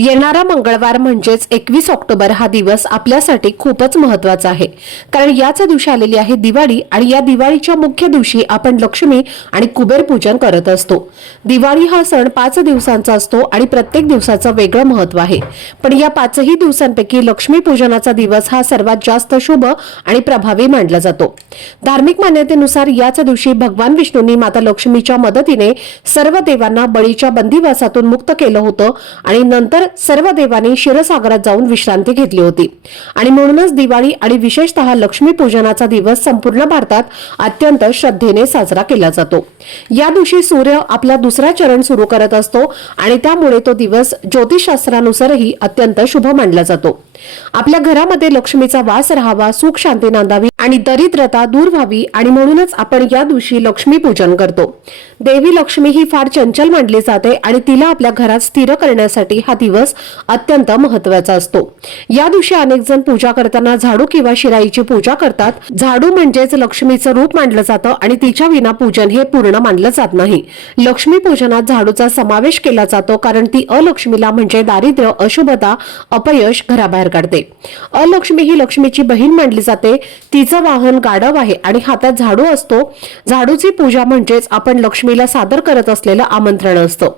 येणारा मंगळवार म्हणजेच एकवीस ऑक्टोबर हा दिवस आपल्यासाठी खूपच महत्त्वाचा आहे. कारण याच दिवशी आलेली आहे दिवाळी आणि या दिवाळीच्या मुख्य दिवशी आपण लक्ष्मी आणि कुबेर पूजन करत असतो. दिवाळी हा सण पाच दिवसांचा असतो आणि प्रत्येक दिवसाचं वेगळं महत्त्व आहे. पण या पाचही दिवसांपैकी लक्ष्मी पूजनाचा दिवस हा सर्वात जास्त शुभ आणि प्रभावी मानला जातो. धार्मिक मान्यतेनुसार याच दिवशी भगवान विष्णूंनी माता लक्ष्मीच्या मदतीने सर्व देवांना बळीच्या बंदिवासातून मुक्त केलं होतं आणि नंतर सर्व देवांनी क्षीरसागरात जाऊन विश्रांती घेतली होती. आणि म्हणूनच दिवाळी आणि विशेषतः लक्ष्मी पूजनाचा दिवस संपूर्ण भारतात अत्यंत श्रद्धेने साजरा केला जातो. या दिवशी सूर्य आपला दुसरा चरण सुरू करत असतो आणि त्यामुळे तो दिवस ज्योतिषशास्त्रानुसारही अत्यंत शुभ मानला जातो. आपल्या घरामध्ये लक्ष्मीचा वास राहावा सुख शांती नांदावी आणि दरिद्रता दूर व्हावी आणि म्हणूनच आपण या दिवशी लक्ष्मी पूजन करतो. देवी लक्ष्मी ही फार चंचल मानली जाते आणि तिला आपल्या घरात स्थिर करण्यासाठी हा दिवस अत्यंत महत्त्वाचा असतो. या दिवशी अनेक जण पूजा करताना झाडू किंवा शिराईची पूजा करतात. झाडू म्हणजेच लक्ष्मीचं रूप मानलं जातं आणि तिच्या विना पूजन हे पूर्ण मानलं जात नाही. लक्ष्मी पूजनात झाडूचा समावेश केला जातो कारण ती अलक्ष्मीला म्हणजे दारिद्र्य अशुभता अपयश घराबाहेर काढते. अलक्ष्मी ही लक्ष्मीची बहीण मानली जाते. तिचं वाहन गाढव आहे आणि हातात झाडू असतो. झाडूची पूजा म्हणजेच आपण लक्ष्मीला सादर करत असलेलं आमंत्रण असतं.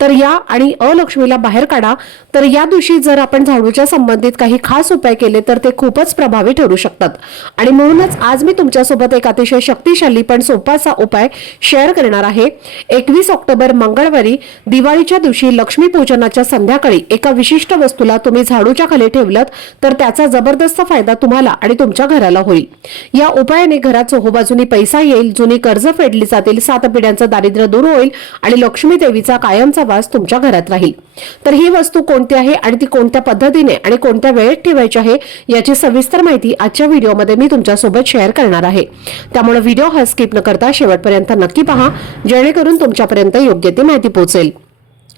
तर या आणि अलक्ष्मीला बाहेर काढा. तर या दिवशी जर आपण झाडूच्या संबंधित काही खास उपाय केले तर ते खूपच प्रभावी ठरू शकतात. आणि म्हणूनच आज मी तुमच्यासोबत एक अतिशय शक्तिशाली पण सोपासा उपाय शेअर करणार आहे. एकवीस ऑक्टोबर मंगळवारी दिवाळीच्या दिवशी लक्ष्मी पूजनाच्या संध्याकाळी एका विशिष्ट वस्तूला तुम्ही झाडूच्या खाली ठेवलं तर त्याचा जबरदस्त फायदा तुम्हाला आणि तुमच्या घराला होईल. या उपायाने घरात चोहोबाजूनी पैसा येईल जुनी कर्ज फेडली जातील सात पिढ्यांचं दारिद्र्य दूर होईल आणि लक्ष्मी देवीचा कायमचा वास तुमच्या घरात राहील. तर ही वस्तू कोणती आहे आणि ती कोणत्या पद्धतीने आणि कोणत्या वेळेत ठेवायची आहे याची सविस्तर माहिती आजच्या व्हिडिओमध्ये मी तुमच्यासोबत शेअर करणार आहे. त्यामुळे व्हिडिओ हा स्किप न करता शेवटपर्यंत नक्की पहा जेणेकरून तुमच्यापर्यंत योग्य ती माहिती पोहोचेल.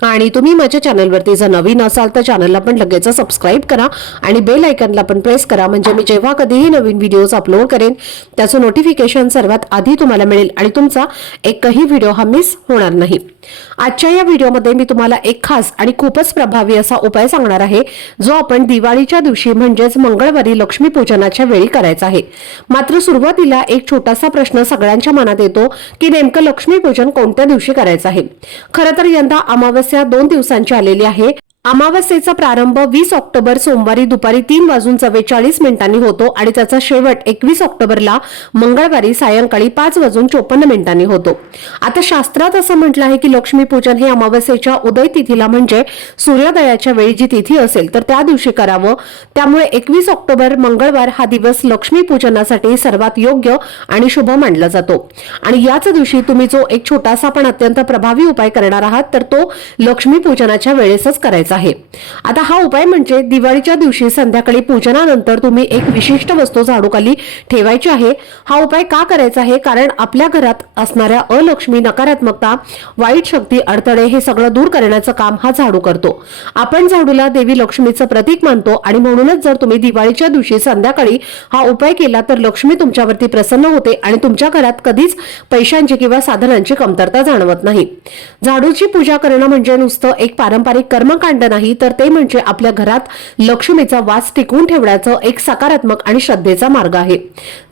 आणि तुम्ही माझ्या चॅनलवरती जर नवीन असाल तर चॅनलला पण लगेच सबस्क्राईब करा आणि बेल आयकनला पण प्रेस करा. म्हणजे मी जेव्हा कधीही नवीन व्हिडिओज अपलोड करेन त्याचं नोटिफिकेशन सर्वात आधी तुम्हाला मिळेल आणि तुमचा एकही व्हिडिओ हा मिस होणार नाही. आजच्या या व्हिडिओमध्ये मी तुम्हाला एक खास आणि खूपच प्रभावी असा उपाय सांगणार आहे जो आपण दिवाळीच्या दिवशी म्हणजेच मंगळवारी लक्ष्मीपूजनाच्या वेळी करायचा आहे. मात्र सुरुवातीला एक छोटासा प्रश्न सगळ्यांच्या मनात येतो की नेमकं लक्ष्मी पूजन कोणत्या दिवशी करायचं आहे? खरं तर यंदा अमावस्या दोन दिवसांची आलेली आहे. अमावस्येचा प्रारंभ वीस ऑक्टोबर सोमवारी दुपारी तीन वाजून चव्वेचाळीस मिनिटांनी होतो आणि त्याचा शेवट एकवीस ऑक्टोबरला मंगळवारी सायंकाळी पाच वाजून चोपन्न मिनिटांनी होतो. आता शास्त्रात असं म्हटलं आहे की लक्ष्मीपूजन हे अमावस्येच्या उदय तिथीला म्हणजे सूर्योदयाच्या वेळी जी तिथी असेल तर त्या दिवशी करावं. त्यामुळे एकवीस ऑक्टोबर मंगळवार हा दिवस लक्ष्मी पूजनासाठी सर्वात योग्य आणि शुभ मानला जातो. आणि याच दिवशी तुम्ही जो एक छोटासा पण अत्यंत प्रभावी उपाय करणार आहात तर तो लक्ष्मीपूजनाच्या वेळेसच करायचा. करायचा आहे. आता हा उपाय म्हणजे दिवाळीच्या दिवशी संध्याकाळी पूजनानंतर तुम्ही एक विशिष्ट वस्तू झाडूखाली ठेवायची आहे. हा उपाय का करायचा आहे? कारण आपल्या घरात असणाऱ्या अलक्ष्मी नकारात्मकता वाईट शक्ती अडथळे हे सगळं दूर करण्याचं काम हा झाडू करतो. आपण झाडूला देवी लक्ष्मीचं प्रतीक मानतो आणि म्हणूनच जर तुम्ही दिवाळीच्या दिवशी संध्याकाळी हा उपाय केला तर लक्ष्मी तुमच्यावरती प्रसन्न होते आणि तुमच्या घरात कधीच पैशांची किंवा साधनांची कमतरता जाणवत नाही. झाडूची पूजा करणं म्हणजे नुसतं एक पारंपरिक कर्मकांड नाही तर ते म्हणजे आपल्या घरात लक्ष्मीचा वास टिकवून ठेवण्याचं एक सकारात्मक आणि श्रद्धेचा मार्ग आहे.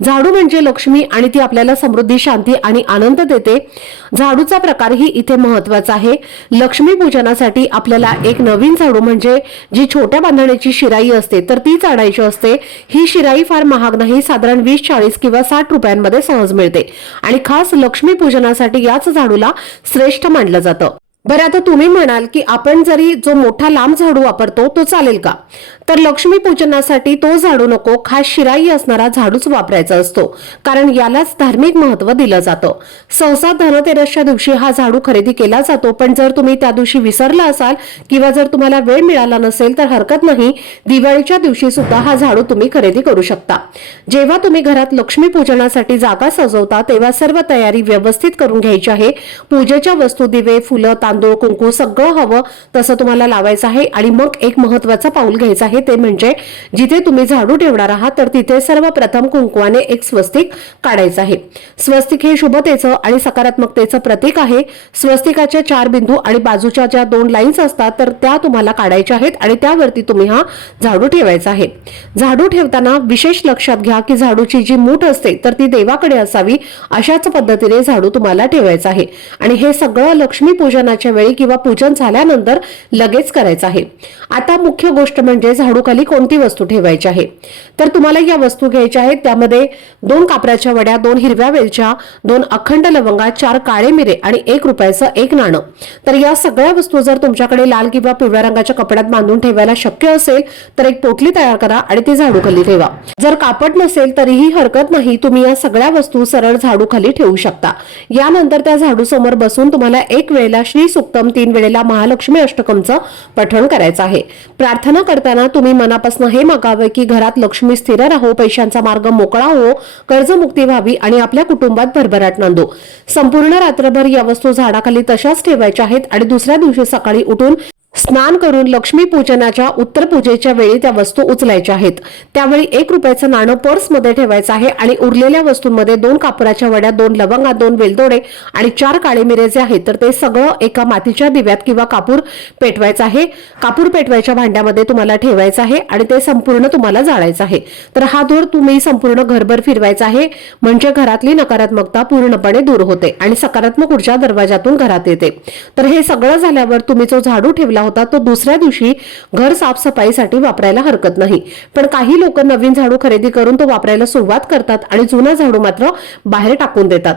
झाडू म्हणजे लक्ष्मी आणि ती आपल्याला समृद्धी शांती आणि आनंद देते. झाडूचा प्रकारही इथे महत्त्वाचा आहे. लक्ष्मी पूजनासाठी आपल्याला एक नवीन झाडू म्हणजे जी छोट्या बांधण्याची शिराई असते तर ती चाडायची असते. ही शिराई फार महाग नाही साधारण वीस चाळीस किंवा साठ रुपयांमध्ये सहज मिळते. आणि खास लक्ष्मी पूजनासाठी याच झाडूला श्रेष्ठ मानलं जातं. बरं आता तुम्ही म्हणाल की आपण जरी जो मोठा लांब झाडू वापरतो तो चालेल का? तर लक्ष्मी पूजनासाठी तो झाडू नको खास शिराई असणारा झाडूच वापरायचा असतो. कारण यालाच धार्मिक महत्त्व दिलं जातं. सहसा धनतेरसच्या दिवशी हा झाडू खरेदी केला जातो पण जर तुम्ही त्या दिवशी विसरला असाल किंवा जर तुम्हाला वेळ मिळाला नसेल तर हरकत नाही. दिवाळीच्या दिवशी सुद्धा हा झाडू तुम्ही खरेदी करू शकता. जेव्हा तुम्ही घरात लक्ष्मी पूजनासाठी जागा सजवता तेव्हा सर्व तयारी व्यवस्थित करून घ्यायची आहे. पूजेच्या वस्तू दिवे फुलं तांदूळ कुंकू सगळं हवं तसं तुम्हाला लावायचं आहे. आणि मग एक महत्वाचं पाऊल घ्यायचं आहे ते म्हणजे जिथे तुम्ही झाडू ठेवणार आहात तर तिथे सर्वप्रथम कुंकुवाने एक स्वस्तिक काढायचं आहे. स्वस्तिक हे शुभतेचं आणि सकारात्मकतेचं प्रतीक आहे. स्वस्तिकाच्या चार बिंदू आणि बाजूच्या ज्या दोन लाईन्स असतात तर त्या तुम्हाला काढायच्या आहेत आणि त्यावरती तुम्ही हा झाडू ठेवायचा आहे. झाडू ठेवताना विशेष लक्षात घ्या की झाडूची जी मूठ असते तर ती देवाकडे असावी अशाच पद्धतीने झाडू तुम्हाला ठेवायचा आहे. आणि हे सगळं लक्ष्मी पूजनाच्या वेळी किंवा पूजन झाल्यानंतर लगेच करायचं आहे. आता मुख्य गोष्ट म्हणजे झाडूखाली कोणती वस्तू ठेवायची आहे? तर तुम्हाला या वस्तू घ्यायच्या आहेत. त्यामध्ये दोन कापराच्या वड्या दोन हिरव्या वेलच्या दोन अखंड लवंगा चार काळे मिरे आणि एक रुपयाचं एक नाणं. तर या सगळ्या वस्तू जर तुमच्याकडे लाल किंवा पिवळ्या रंगाच्या कपड्यात बांधून ठेवायला शक्य असेल तर एक पोटली तयार करा आणि ती झाडूखाली ठेवा. जर कापड नसेल तरीही हरकत नाही. तुम्ही या सगळ्या वस्तू सरळ झाडूखाली ठेवू शकता. यानंतर त्या झाडू समोर बसून तुम्हाला एक वेळेला श्री सुक्तम तीन वेळेला महालक्ष्मी अष्टकमचं पठण करायचं आहे. प्रार्थना करताना तुम्ही मनापासून हे मागावे की घरात लक्ष्मी स्थिर राहो पैशांचा मार्ग मोकळा हो कर्जमुक्ती व्हावी आणि आपल्या कुटुंबात भरभराट नांदो. संपूर्ण रात्रभर या वस्तू झाडाखाली तशाच ठेवायच्या आहेत आणि दुसऱ्या दिवशी सकाळी उठून स्नान करून लक्ष्मी पूजनाच्या उत्तर पूजेच्या वेळी त्या वस्तू उचलायच्या आहेत. त्यावेळी एक रुपयाचं नाणं पर्समध्ये ठेवायचं आहे आणि उरलेल्या वस्तूंमध्ये दोन कापराच्या वड्या दोन लवंगा दोन वेलदोडे आणि चार काळे मिरे जे आहेत तर ते सगळं एका मातीच्या दिव्यात किंवा कापूर पेटवायचं आहे. कापूर पेटवायच्या भांड्यामध्ये तुम्हाला ठेवायचं आहे आणि ते संपूर्ण तुम्हाला जाळायचं आहे. तर हा धूर तुम्ही संपूर्ण घरभर फिरवायचा आहे. म्हणजे घरातली नकारात्मकता पूर्णपणे दूर होते आणि सकारात्मक ऊर्जा दरवाजातून घरात येते. तर हे सगळं झाल्यावर तुम्ही जो झाडू ठेवला होता तो दुसऱ्या दिवशी घर साफसफाईसाठी वापरायला हरकत नाही. पण काही लोक नवीन झाडू खरेदी करून तो वापरायला सुरुवात करतात आणि जुना झाडू मात्र बाहेर टाकून देतात.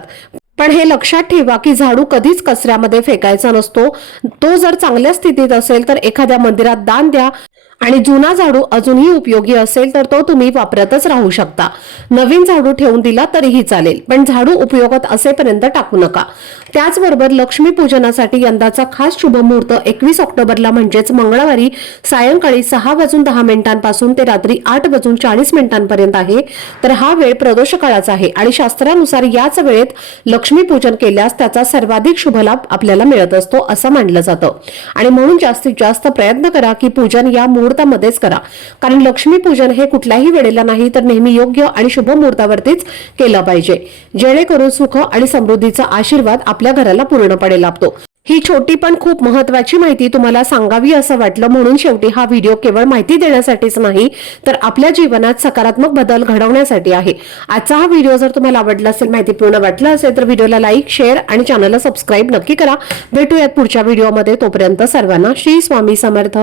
पण हे लक्षात ठेवा की झाडू कधीच कचऱ्यामध्ये फेकायचा नसतो. तो जर चांगल्या स्थितीत असेल तर एखाद्या मंदिरात दान द्या. आणि जुना झाडू अजूनही उपयोगी असेल तर तो तुम्ही वापरतच राहू शकता. नवीन झाडू ठेवून दिला तरीही चालेल पण झाडू उपयोगात असेपर्यंत टाकू नका. त्याचबरोबर लक्ष्मी पूजनासाठी यंदाचा खास शुभ मुहूर्त एकवीस ऑक्टोबरला म्हणजेच मंगळवारी सायंकाळी सहा वाजून दहा मिनिटांपासून ते रात्री आठ वाजून चाळीस मिनिटांपर्यंत आहे. तर हा वेळ प्रदोष काळाचा आहे आणि शास्त्रानुसार याच वेळेत लक्ष्मी पूजन केल्यास त्याचा सर्वाधिक शुभलाभ आपल्याला मिळत असतो असं मानलं जातं. आणि म्हणून जास्तीत जास्त प्रयत्न करा की पूजन या मुहूर्तामध्येच करा. कारण लक्ष्मी पूजन हे कुठल्याही वेळेला नाही तर नेहमी योग्य आणि शुभ मुहूर्तावरतीच केलं पाहिजे. जेणेकरून सुख आणि समृद्धीचा आशीर्वाद आपल्या घराला पूर्णपणे लाभतो. ही छोटी पण खूप महत्वाची माहिती तुम्हाला सांगावी असं वाटलं म्हणून शेवटी हा व्हिडिओ केवळ माहिती देण्यासाठीच नाही तर आपल्या जीवनात सकारात्मक बदल घडवण्यासाठी आहे. आजचा हा व्हिडिओ जर तुम्हाला आवडला असेल माहितीपूर्ण वाटलं असेल तर व्हिडिओला लाईक शेअर आणि चॅनलला सबस्क्राईब नक्की करा. भेटूयात पुढच्या व्हिडिओमध्ये. तोपर्यंत सर्वांना श्री स्वामी समर्थ.